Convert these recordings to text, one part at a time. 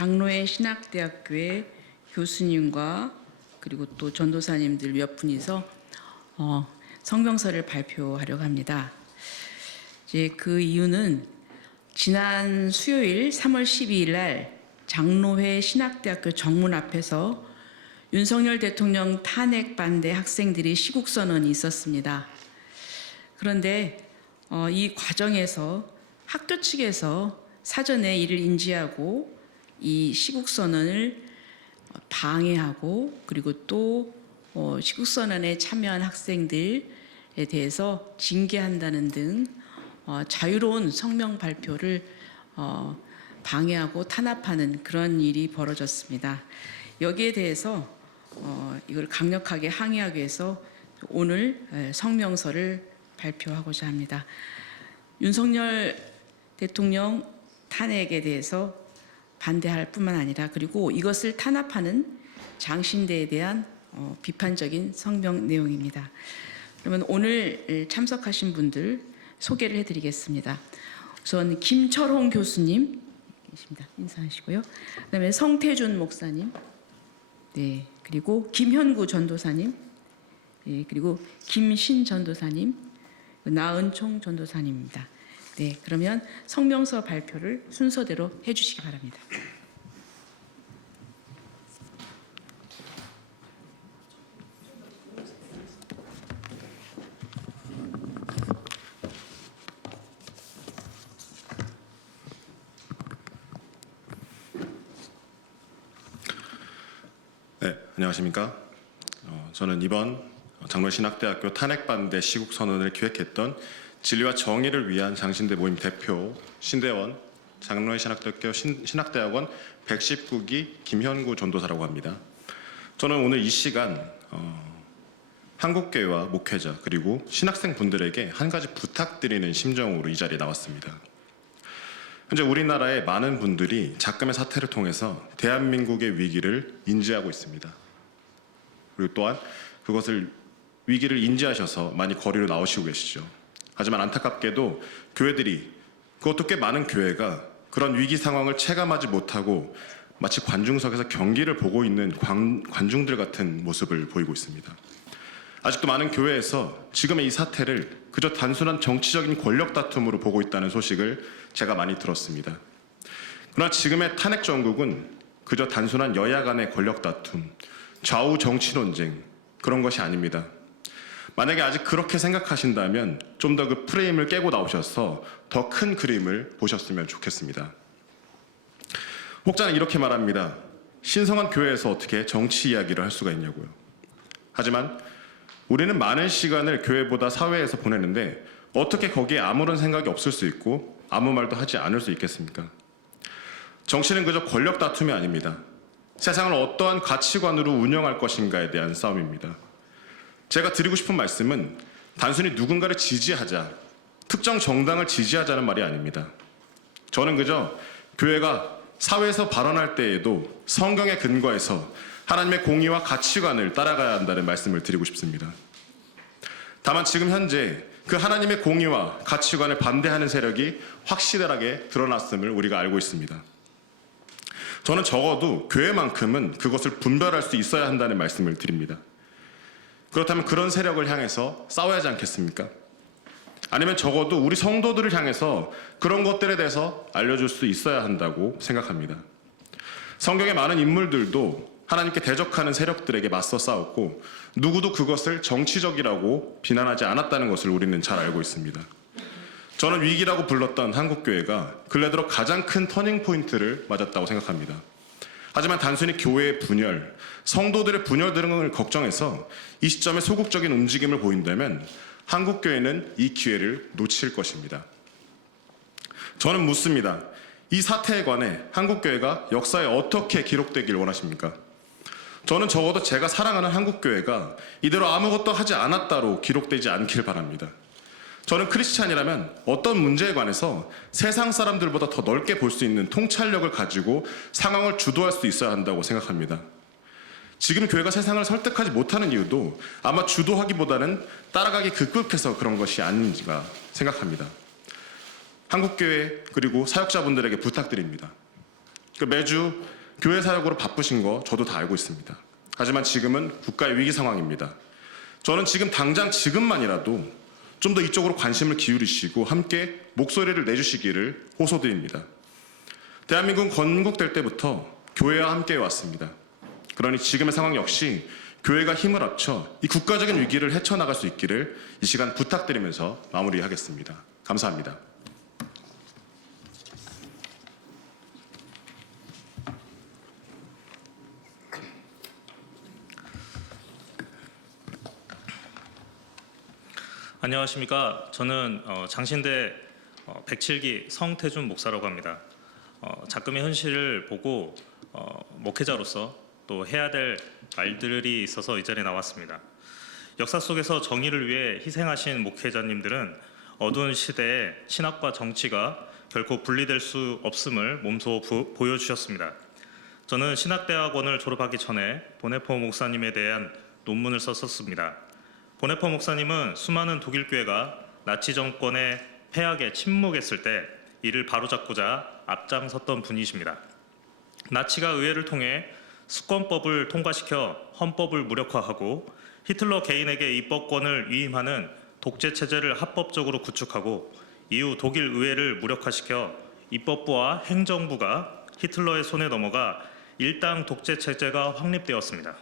장로회 신학대학교의 교수님과 그리고 또 전도사님들 몇 분이서 성명서를 발표하려고 합니다. 이제 그 이유는 지난 수요일 3월 12일 날 장로회 신학대학교 정문 앞에서 윤석열 대통령 탄핵 반대 학생들이 시국선언이 있었습니다. 그런데 이 과정에서 학교 측에서 사전에 이를 인지하고 이 시국선언을 방해하고 그리고 또 시국선언에 참여한 학생들에 대해서 징계한다는 등 자유로운 성명 발표를 방해하고 탄압하는 그런 일이 벌어졌습니다. 여기에 대해서 이걸 강력하게 항의하기 위해서 오늘 성명서를 발표하고자 합니다. 윤석열 대통령 탄핵에 대해서 반대할 뿐만 아니라 그리고 이것을 탄압하는 장신대에 대한 비판적인 성명 내용입니다. 그러면 오늘 참석하신 분들 소개를 해드리겠습니다. 우선 김철홍 교수님 계십니다. 인사하시고요. 그다음에 성태준 목사님, 네, 그리고 김현구 전도사님, 네, 그리고 김신 전도사님, 나은총 전도사님입니다. 네, 그러면 성명서 발표를 순서대로 해주시기 바랍니다. 네, 안녕하십니까? 저는 이번 장로신학대학교 탄핵반대 시국선언을 기획했던 진리와 정의를 위한 장신대 모임 대표 신대원 장로회 신학대학교 신학대학원 119기 김현구 전도사라고 합니다. 저는 오늘 이 시간 한국교회와 목회자 그리고 신학생 분들에게 한 가지 부탁드리는 심정으로 이 자리에 나왔습니다. 현재 우리나라의 많은 분들이 작금의 사태를 통해서 대한민국의 위기를 인지하고 있습니다. 그리고 또한 그것을 위기를 인지하셔서 많이 거리로 나오시고 계시죠. 하지만 안타깝게도 교회들이 그것도 꽤 많은 교회가 그런 위기 상황을 체감하지 못하고 마치 관중석에서 경기를 보고 있는 관중들 같은 모습을 보이고 있습니다. 아직도 많은 교회에서 지금의 이 사태를 그저 단순한 정치적인 권력 다툼으로 보고 있다는 소식을 제가 많이 들었습니다. 그러나 지금의 탄핵 정국은 그저 단순한 여야 간의 권력 다툼, 좌우 정치 논쟁 그런 것이 아닙니다. 만약에 아직 그렇게 생각하신다면 좀 더 그 프레임을 깨고 나오셔서 더 큰 그림을 보셨으면 좋겠습니다. 혹자는 이렇게 말합니다. 신성한 교회에서 어떻게 정치 이야기를 할 수가 있냐고요. 하지만 우리는 많은 시간을 교회보다 사회에서 보내는데 어떻게 거기에 아무런 생각이 없을 수 있고 아무 말도 하지 않을 수 있겠습니까? 정치는 그저 권력 다툼이 아닙니다. 세상을 어떠한 가치관으로 운영할 것인가에 대한 싸움입니다. 제가 드리고 싶은 말씀은 단순히 누군가를 지지하자, 특정 정당을 지지하자는 말이 아닙니다. 저는 그저 교회가 사회에서 발언할 때에도 성경에 근거해서 하나님의 공의와 가치관을 따라가야 한다는 말씀을 드리고 싶습니다. 다만 지금 현재 그 하나님의 공의와 가치관을 반대하는 세력이 확실하게 드러났음을 우리가 알고 있습니다. 저는 적어도 교회만큼은 그것을 분별할 수 있어야 한다는 말씀을 드립니다. 그렇다면 그런 세력을 향해서 싸워야 하지 않겠습니까? 아니면 적어도 우리 성도들을 향해서 그런 것들에 대해서 알려줄 수 있어야 한다고 생각합니다. 성경의 많은 인물들도 하나님께 대적하는 세력들에게 맞서 싸웠고 누구도 그것을 정치적이라고 비난하지 않았다는 것을 우리는 잘 알고 있습니다. 저는 위기라고 불렀던 한국교회가 근래 들어 가장 큰 터닝포인트를 맞았다고 생각합니다. 하지만 단순히 교회의 분열, 성도들의 분열 등을 걱정해서 이 시점에 소극적인 움직임을 보인다면 한국교회는 이 기회를 놓칠 것입니다. 저는 묻습니다. 이 사태에 관해 한국교회가 역사에 어떻게 기록되길 원하십니까? 저는 적어도 제가 사랑하는 한국교회가 이대로 아무것도 하지 않았다로 기록되지 않길 바랍니다. 저는 크리스찬이라면 어떤 문제에 관해서 세상 사람들보다 더 넓게 볼 수 있는 통찰력을 가지고 상황을 주도할 수 있어야 한다고 생각합니다. 지금 교회가 세상을 설득하지 못하는 이유도 아마 주도하기보다는 따라가기 급급해서 그런 것이 아닌가 생각합니다. 한국교회 그리고 사역자분들에게 부탁드립니다. 매주 교회 사역으로 바쁘신 거 저도 다 알고 있습니다. 하지만 지금은 국가의 위기 상황입니다. 저는 지금만이라도 좀 더 이쪽으로 관심을 기울이시고 함께 목소리를 내주시기를 호소드립니다. 대한민국은 건국될 때부터 교회와 함께 왔습니다. 그러니 지금의 상황 역시 교회가 힘을 합쳐 이 국가적인 위기를 헤쳐나갈 수 있기를 이 시간 부탁드리면서 마무리하겠습니다. 감사합니다. 안녕하십니까. 저는 장신대 107기 성태준 목사라고 합니다. 작금의 현실을 보고 목회자로서 또 해야 될 말들이 있어서 이 자리에 나왔습니다. 역사 속에서 정의를 위해 희생하신 목회자님들은 어두운 시대에 신학과 정치가 결코 분리될 수 없음을 몸소 보여주셨습니다. 저는 신학대학원을 졸업하기 전에 보네포 목사님에 대한 논문을 썼었습니다. 보네포 목사님은 수많은 독일 교회가 나치 정권의 폐악에 침묵했을 때 이를 바로잡고자 앞장섰던 분이십니다. 나치가 의회를 통해 수권법을 통과시켜 헌법을 무력화하고 히틀러 개인에게 입법권을 위임하는 독재 체제를 합법적으로 구축하고 이후 독일 의회를 무력화시켜 입법부와 행정부가 히틀러의 손에 넘어가 일당 독재 체제가 확립되었습니다.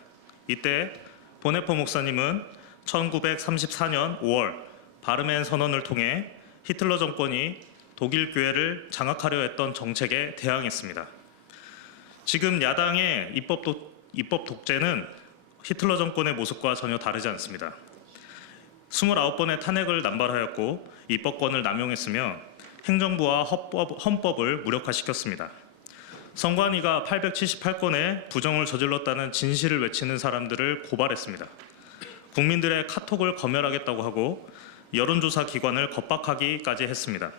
이때 보네포 목사님은 1934년 5월 바르멘 선언을 통해 히틀러 정권이 독일 교회를 장악하려 했던 정책에 대항했습니다. 지금 야당의 입법 독재는 히틀러 정권의 모습과 전혀 다르지 않습니다. 29번의 탄핵을 남발하였고 입법권을 남용했으며 행정부와 헌법을 무력화시켰습니다. 선관위가 878건의 부정을 저질렀다는 진실을 외치는 사람들을 고발했습니다. 국민들의 카톡을 검열하겠다고 하고 여론조사 기관을 겁박하기까지 했습니다.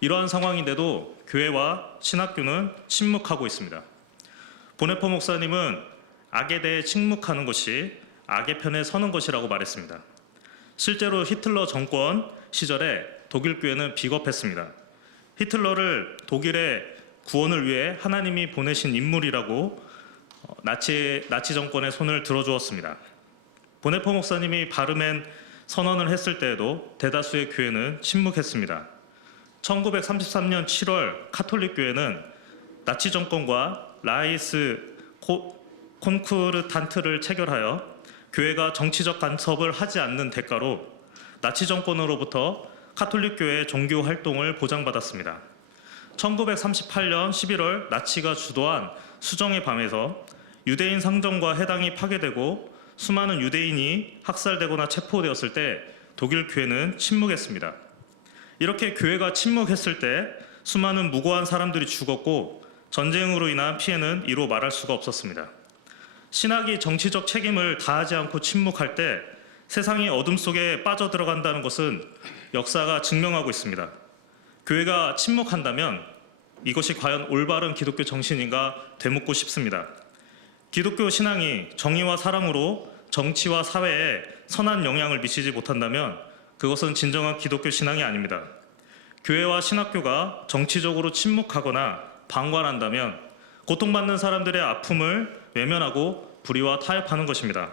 이러한 상황인데도 교회와 신학교는 침묵하고 있습니다. 보네포 목사님은 악에 대해 침묵하는 것이 악의 편에 서는 것이라고 말했습니다. 실제로 히틀러 정권 시절에 독일 교회는 비겁했습니다. 히틀러를 독일의 구원을 위해 하나님이 보내신 인물이라고 나치 정권의 손을 들어주었습니다. 보네포 목사님이 바르멘 선언을 했을 때에도 대다수의 교회는 침묵했습니다. 1933년 7월 카톨릭 교회는 나치 정권과 라이스 콘쿠르탄트를 체결하여 교회가 정치적 간섭을 하지 않는 대가로 나치 정권으로부터 카톨릭 교회의 종교 활동을 보장받았습니다. 1938년 11월 나치가 주도한 수정의 밤에서 유대인 상점과 해당이 파괴되고 수많은 유대인이 학살되거나 체포되었을 때 독일 교회는 침묵했습니다. 이렇게 교회가 침묵했을 때 수많은 무고한 사람들이 죽었고 전쟁으로 인한 피해는 이루 말할 수가 없었습니다. 신학이 정치적 책임을 다하지 않고 침묵할 때 세상이 어둠 속에 빠져들어간다는 것은 역사가 증명하고 있습니다. 교회가 침묵한다면 이것이 과연 올바른 기독교 정신인가 되묻고 싶습니다. 기독교 신앙이 정의와 사랑으로 정치와 사회에 선한 영향을 미치지 못한다면 그것은 진정한 기독교 신앙이 아닙니다. 교회와 신학교가 정치적으로 침묵하거나 방관한다면 고통받는 사람들의 아픔을 외면하고 불의와 타협하는 것입니다.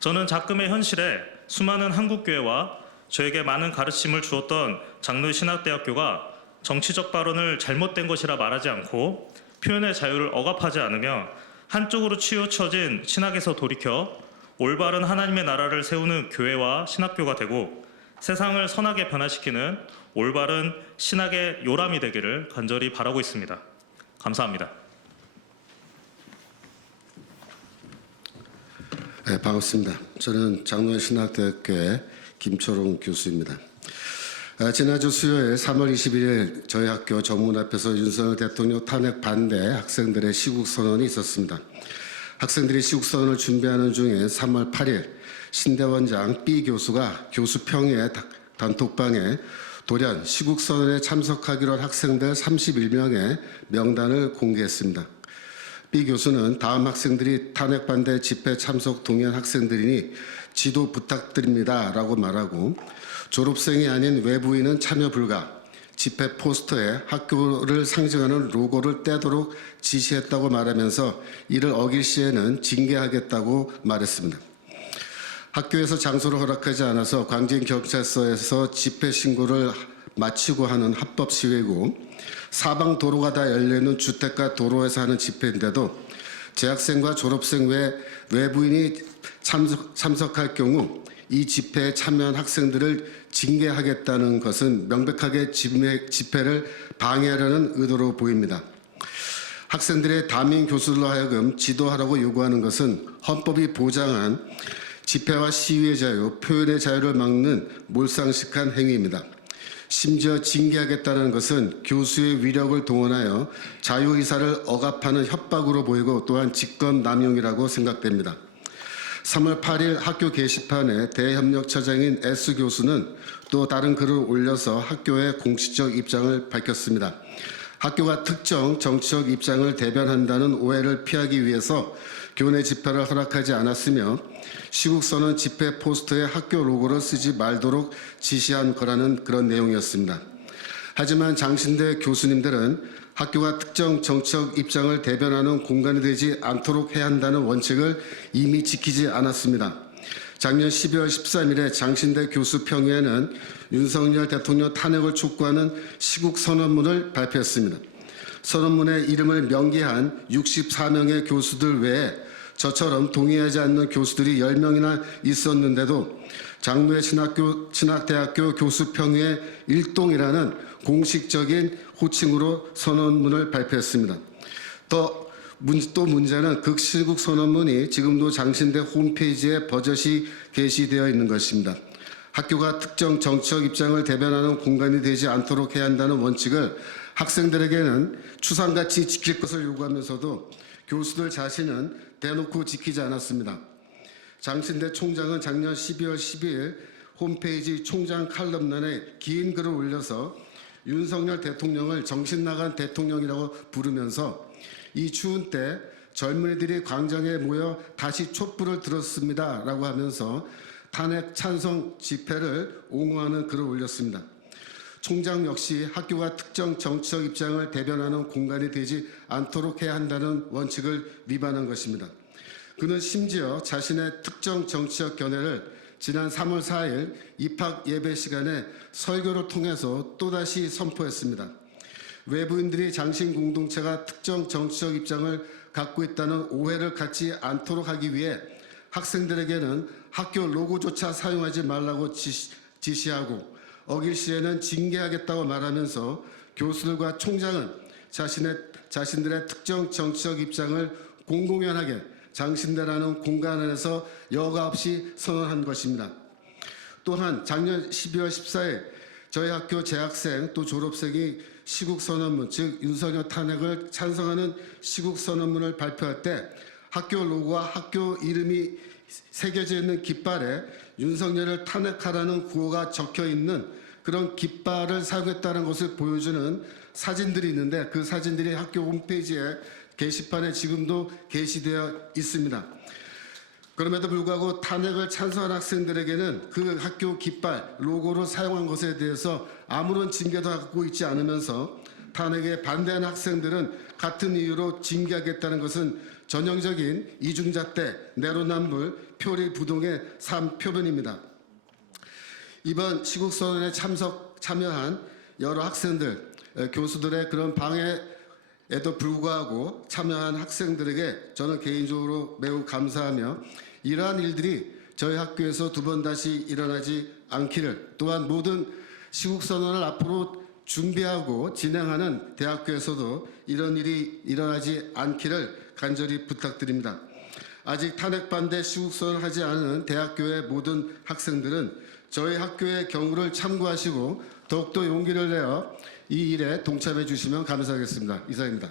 저는 작금의 현실에 수많은 한국교회와 저에게 많은 가르침을 주었던 장로신학대학교가 정치적 발언을 잘못된 것이라 말하지 않고 표현의 자유를 억압하지 않으며 한쪽으로 치우쳐진 신학에서 돌이켜 올바른 하나님의 나라를 세우는 교회와 신학교가 되고 세상을 선하게 변화시키는 올바른 신학의 요람이 되기를 간절히 바라고 있습니다. 감사합니다. 네, 반갑습니다. 저는 장로의 신학대학교의 김초롱 교수입니다. 지난주 수요일 3월 21일 저희 학교 정문 앞에서 윤석열 대통령 탄핵 반대 학생들의 시국선언이 있었습니다. 학생들이 시국선언을 준비하는 중에 3월 8일 신대원장 B 교수가 교수평의 단톡방에 돌연 시국선언에 참석하기로 한 학생들 31명의 명단을 공개했습니다. B 교수는 다음 학생들이 탄핵 반대 집회 참석 동의한 학생들이니 지도 부탁드립니다 라고 말하고 졸업생이 아닌 외부인은 참여 불가, 집회 포스터에 학교를 상징하는 로고를 떼도록 지시했다고 말하면서 이를 어길 시에는 징계하겠다고 말했습니다. 학교에서 장소를 허락하지 않아서 광진경찰서에서 집회 신고를 마치고 하는 합법 시위고, 사방 도로가 다 열려있는 주택가 도로에서 하는 집회인데도 재학생과 졸업생 외 외부인이 참석할 경우 이 집회에 참여한 학생들을 징계하겠다는 것은 명백하게 집회를 방해하려는 의도로 보입니다. 학생들의 담임 교수들로 하여금 지도하라고 요구하는 것은 헌법이 보장한 집회와 시위의 자유, 표현의 자유를 막는 몰상식한 행위입니다. 심지어 징계하겠다는 것은 교수의 위력을 동원하여 자유의사를 억압하는 협박으로 보이고 또한 직권남용이라고 생각됩니다. 3월 8일 학교 게시판에 대협력처장인 S 교수는 또 다른 글을 올려서 학교의 공식적 입장을 밝혔습니다. 학교가 특정 정치적 입장을 대변한다는 오해를 피하기 위해서 교내 집회를 허락하지 않았으며 시국선언 집회 포스터에 학교 로고를 쓰지 말도록 지시한 거라는 그런 내용이었습니다. 하지만 장신대 교수님들은 학교가 특정 정치적 입장을 대변하는 공간이 되지 않도록 해야 한다는 원칙을 이미 지키지 않았습니다. 작년 12월 13일에 장신대 교수 평의회는 윤석열 대통령 탄핵을 촉구하는 시국선언문을 발표했습니다. 선언문에 이름을 명기한 64명의 교수들 외에 저처럼 동의하지 않는 교수들이 10명이나 있었는데도 장로회 신학대학교 교수평의회 일동이라는 공식적인 호칭으로 선언문을 발표했습니다. 또 문제는 극시국 선언문이 지금도 장신대 홈페이지에 버젓이 게시되어 있는 것입니다. 학교가 특정 정치적 입장을 대변하는 공간이 되지 않도록 해야 한다는 원칙을 학생들에게는 추상같이 지킬 것을 요구하면서도 교수들 자신은 대놓고 지키지 않았습니다. 장신대 총장은 작년 12월 12일 홈페이지 총장 칼럼란에 긴 글을 올려서 윤석열 대통령을 정신나간 대통령이라고 부르면서 이 추운 때 젊은이들이 광장에 모여 다시 촛불을 들었습니다 라고 하면서 탄핵 찬성 집회를 옹호하는 글을 올렸습니다. 총장 역시 학교가 특정 정치적 입장을 대변하는 공간이 되지 않도록 해야 한다는 원칙을 위반한 것입니다. 그는 심지어 자신의 특정 정치적 견해를 지난 3월 4일 입학 예배 시간에 설교를 통해서 또다시 선포했습니다. 외부인들이 장신 공동체가 특정 정치적 입장을 갖고 있다는 오해를 갖지 않도록 하기 위해 학생들에게는 학교 로고조차 사용하지 말라고 지시하고 어길 시에는 징계하겠다고 말하면서 교수들과 총장은 자신들의 특정 정치적 입장을 공공연하게 장신대라는 공간 안에서 여과 없이 선언한 것입니다. 또한 작년 12월 14일 저희 학교 재학생 또 졸업생이 시국선언문, 즉 윤석열 탄핵을 찬성하는 시국선언문을 발표할 때 학교 로고와 학교 이름이 새겨져 있는 깃발에 윤석열을 탄핵하라는 구호가 적혀 있는 그런 깃발을 사용했다는 것을 보여주는 사진들이 있는데 그 사진들이 학교 홈페이지에 게시판에 지금도 게시되어 있습니다. 그럼에도 불구하고 탄핵을 찬성한 학생들에게는 그 학교 깃발, 로고를 사용한 것에 대해서 아무런 징계도 받고 있지 않으면서 탄핵에 반대하는 학생들은 같은 이유로 징계하겠다는 것은 전형적인 이중잣대, 내로남불, 표리부동의 삶 표본입니다. 이번 시국선언에 참여한 여러 학생들, 교수들의 그런 방해에도 불구하고 참여한 학생들에게 저는 개인적으로 매우 감사하며 이러한 일들이 저희 학교에서 두 번 다시 일어나지 않기를, 또한 모든 시국선언을 앞으로 준비하고 진행하는 대학교에서도 이런 일이 일어나지 않기를 간절히 부탁드립니다. 아직 탄핵 반대 시국선언을 하지 않은 대학교의 모든 학생들은 저희 학교의 경우를 참고하시고 더욱더 용기를 내어 이 일에 동참해 주시면 감사하겠습니다. 이상입니다.